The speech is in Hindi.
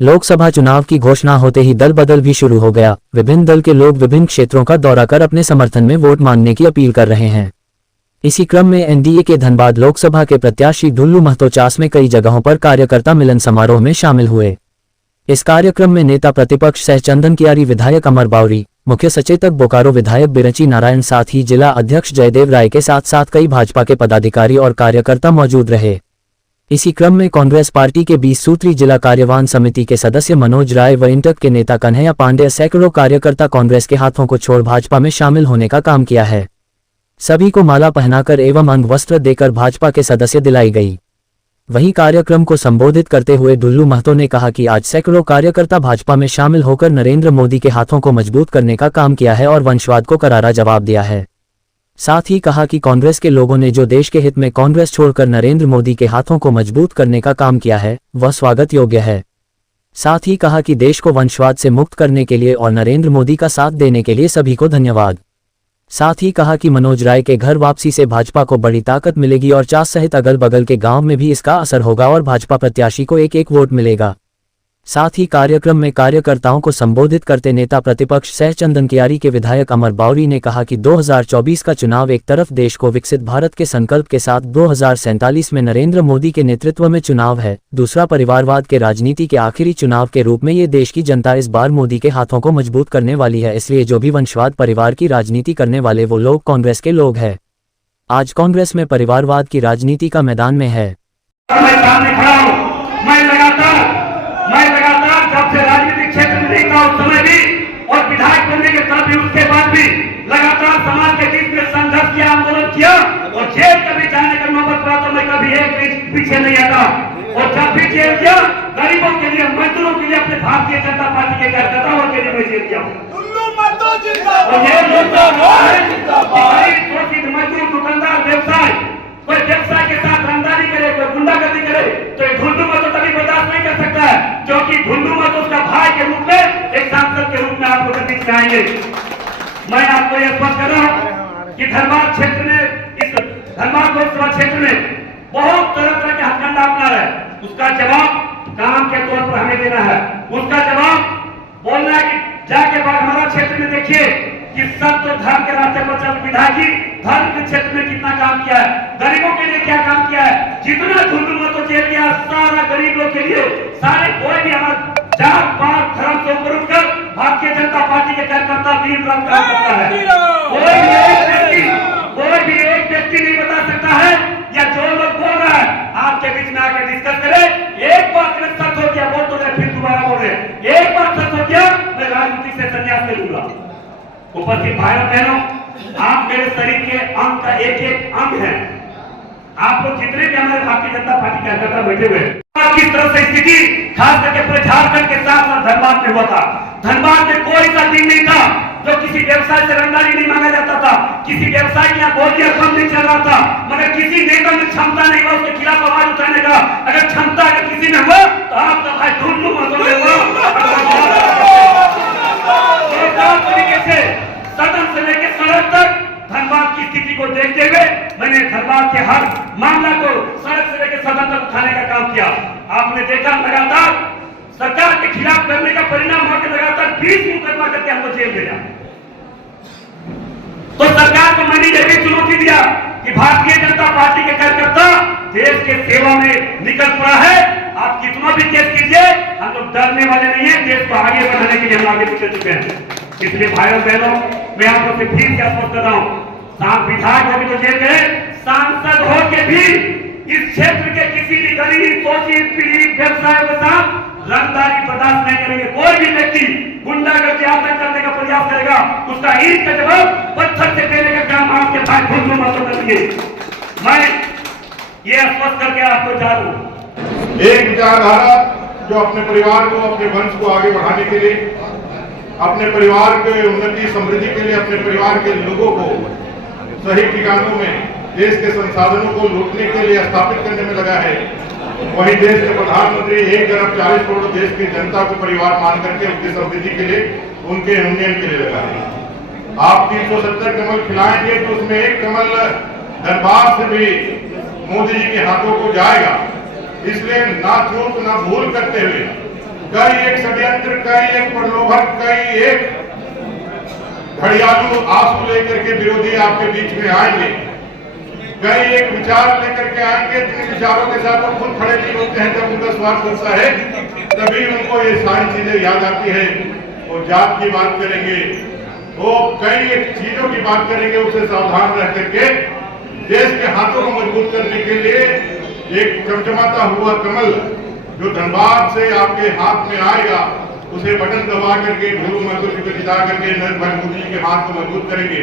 लोकसभा चुनाव की घोषणा होते ही दल बदल भी शुरू हो गया। विभिन्न दल के लोग विभिन्न क्षेत्रों का दौरा कर अपने समर्थन में वोट मांगने की अपील कर रहे हैं। इसी क्रम में एनडीए के धनबाद लोकसभा के प्रत्याशी ढुल्लू महतो चास में कई जगहों पर कार्यकर्ता मिलन समारोह में शामिल हुए। इस कार्यक्रम में नेता प्रतिपक्ष सह चंदन कियारी, विधायक अमर बावरी, मुख्य सचेतक बोकारो विधायक बिरंची नारायण, साथ ही जिला अध्यक्ष जयदेव राय के साथ साथ कई भाजपा के पदाधिकारी और कार्यकर्ता मौजूद रहे। इसी क्रम में कांग्रेस पार्टी के 20 सूत्री जिला कार्यवाहन समिति के सदस्य मनोज राय व इंटक के नेता कन्हैया पांडे, सैकड़ों कार्यकर्ता कांग्रेस के हाथों को छोड़ भाजपा में शामिल होने का काम किया है। सभी को माला पहनाकर एवं अंग वस्त्र देकर भाजपा के सदस्य दिलाई गई। वहीं कार्यक्रम को संबोधित करते हुए ढुल्लू महतो ने कहा कि आज सैकड़ों कार्यकर्ता भाजपा में शामिल होकर नरेंद्र मोदी के हाथों को मजबूत करने का काम किया है और वंशवाद को करारा जवाब दिया है। साथ ही कहा कि कांग्रेस के लोगों ने जो देश के हित में कांग्रेस छोड़कर नरेंद्र मोदी के हाथों को मजबूत करने का काम किया है वह स्वागत योग्य है। साथ ही कहा कि देश को वंशवाद से मुक्त करने के लिए और नरेंद्र मोदी का साथ देने के लिए सभी को धन्यवाद। साथ ही कहा कि मनोज राय के घर वापसी से भाजपा को बड़ी ताकत मिलेगी और चास सहित अगल बगल के गांव में भी इसका असर होगा और भाजपा प्रत्याशी को एक एक वोट मिलेगा। साथ ही कार्यक्रम में कार्यकर्ताओं को संबोधित करते नेता प्रतिपक्ष सह चंदन कियारी के विधायक अमर बावरी ने कहा कि 2024 का चुनाव एक तरफ देश को विकसित भारत के संकल्प के साथ 2047 में नरेंद्र मोदी के नेतृत्व में चुनाव है, दूसरा परिवारवाद के राजनीति के आखिरी चुनाव के रूप में ये देश की जनता इस बार मोदी के हाथों को मजबूत करने वाली है। इसलिए जो भी वंशवाद परिवार की राजनीति करने वाले वो लोग कांग्रेस के लोग हैं। आज कांग्रेस में परिवारवाद की राजनीति का मैदान में है। मैं लगातार जब से राजनीतिक क्षेत्र में देखा उस समय भी और विधायक बनने के साथ भी उसके बाद भी लगातार समाज के बीच में संघर्ष किया, आंदोलन किया और जेल कभी जाने का नौबत पड़ा तो मैं कभी एक इंच पीछे नहीं हटा। और जब भी जेल किया गरीबों के लिए, मजदूरों के लिए, अपने भारतीय जनता पार्टी के कार्यकर्ताओं के लिए मैं जेल किया। मजदूर, दुकानदार, व्यवसाय, कोई व्यवसाय के साथ रंगदारी करे, कोई गुंडागर्दी करे तो ढुल्लू महतो तभी बर्दाश्त नहीं कर सकता है, क्योंकि ढुल्लू महतो उसका भाई के रूप में, एक सांसद के रूप में आपको बीच में आएंगे। मैं आपको यह स्पष्ट कर रहा हूँ कि धनबाद क्षेत्र में, इस धनबाद लोकसभा क्षेत्र में बहुत तरह तरह के हथकंडा अपना रहे, उसका जवाब काम के तौर पर हमें देना है। उसका जवाब बोलना है कि जाके बाद हमारा क्षेत्र में देखिए कि सब तो धर्म के रास्ते पर चल, विधायक जी धर्म के क्षेत्र में कितना काम किया है, गरीबों के लिए क्या काम किया है, जितना ढुल्लू महतो जेल गया सारा गरीब लोग के लिए, सारे कोई भी हमारा जात पात धर्म से ऊपर उठकर भारतीय जनता पार्टी के कार्यकर्ता दिन रात काम करता है। कोई भी एक व्यक्ति नहीं बता सकता है, या जो लोग बोल रहा है आपके बीच में आकर डिस्कस करे, एक बात सच हो गया बोल तो फिर दोबारा बोल रहे, एक बात सच हो गया मैं राजनीति से संन्यास ले लूंगा। उपस्थित भाइयों बहनों, आप मेरे शरीर के अंग का एक एक अंग है। आप लोग जितने भी हमारे भारतीय जनता पार्टी के कार्यकर्ता बैठे हुए, किस तरह से स्थिति खास करके पूरे झारखंड के साथ साथ धनबाद में हुआ था। धनबाद में कोई सा दिन नहीं था जो किसी व्यवसाय से रंगदारी नहीं मांगा जाता था, किसी व्यवसाय की गोलियां कम नहीं चल रहा था, मगर किसी नेता में क्षमता नहीं हुआ उसके खिलाफ आवाज उठाने का। अगर क्षमता अगर किसी में हुआ तो आपका भाई ढुल्लू महतो में हुआ। तरीके से सदन से लेकर सड़क तक धनबाद की स्थिति को देखते हुए मैंने धनबाद के हर मामला को सड़क से लेकर सदन तक उठाने का काम किया। आपने देखा लगातार सरकार के खिलाफ करने का परिणाम हुआ कि लगातार 20 मुकदमा करके हमको जेल भेजा। तो सरकार को मैंने यह भी चुनौती दिया कि भारतीय जनता पार्टी के कार्यकर्ता देश के सेवा में निकल पड़ा है, आप कितना भी केस कीजिए, हम लोग डरने वाले नहीं है, देश को आगे बढ़ाने के लिए हम आगे निकल चुके हैं। इसलिए भाइयों बहनों, मैं आप लोग से फिर क्या स्पष्ट कर रहा हूँ, साथ विधायक होकर तो जेल गए, सांसद हो के भी इस क्षेत्र के किसी भी गरीब, शोषित, पीड़ित व्यवसाय के साथ रंगदारी बर्दाश्त नहीं करेंगे। कोई भी व्यक्ति गुंडागर्दी आतंक करने का प्रयास करेगा, उसका ईंट का जवाब पत्थर से देने का काम आपके भाई ढुल्लू महतो करेंगे। मैं ये स्पष्ट करके आपको जा रहा हूँ, एक विचारधारा जो अपने परिवार को, अपने वंश को आगे बढ़ाने के लिए, अपने परिवार के उन्नति समृद्धि के लिए, अपने परिवार के लोगों को सही ठिकानों में देश के संसाधनों को लूटने के लिए स्थापित करने में लगा है, वही देश के प्रधानमंत्री 1 अरब 40 करोड़ देश की जनता को परिवार मान करके उनकी समृद्धि के लिए, उनके उन्नयन के लिए लगा है। आप 370 कमल खिलाएंगे तो उसमें एक कमल धनबाद से भी मोदी जी के हाथों को जाएगा। इसलिए ना चूक ना भूल करते हुए कई एक षड्यंत्र, कई एक प्रलोभन, कई एक घड़ियालू आंसू लेकर के विरोधी आपके बीच में आएंगे, कई एक विचार लेकर के आएंगे जिन विचारों के साथ वो खुद खड़े नहीं होते हैं। जब उनका स्वार्थ होता है तभी उनको ये सारी चीजें याद आती है। वो जात की बात करेंगे, वो कई एक चीजों की बात करेंगे, उससे सावधान रह करके देश के हाथों को मजबूत करने के लिए एक चमचमाता हुआ कमल जो धनबाद से आपके हाथ में आएगा, उसे बटन दबा करके गुरु महतो जी को जिता करके नरेंद्र भाई मोदी जी के हाथ को मजबूत करेंगे।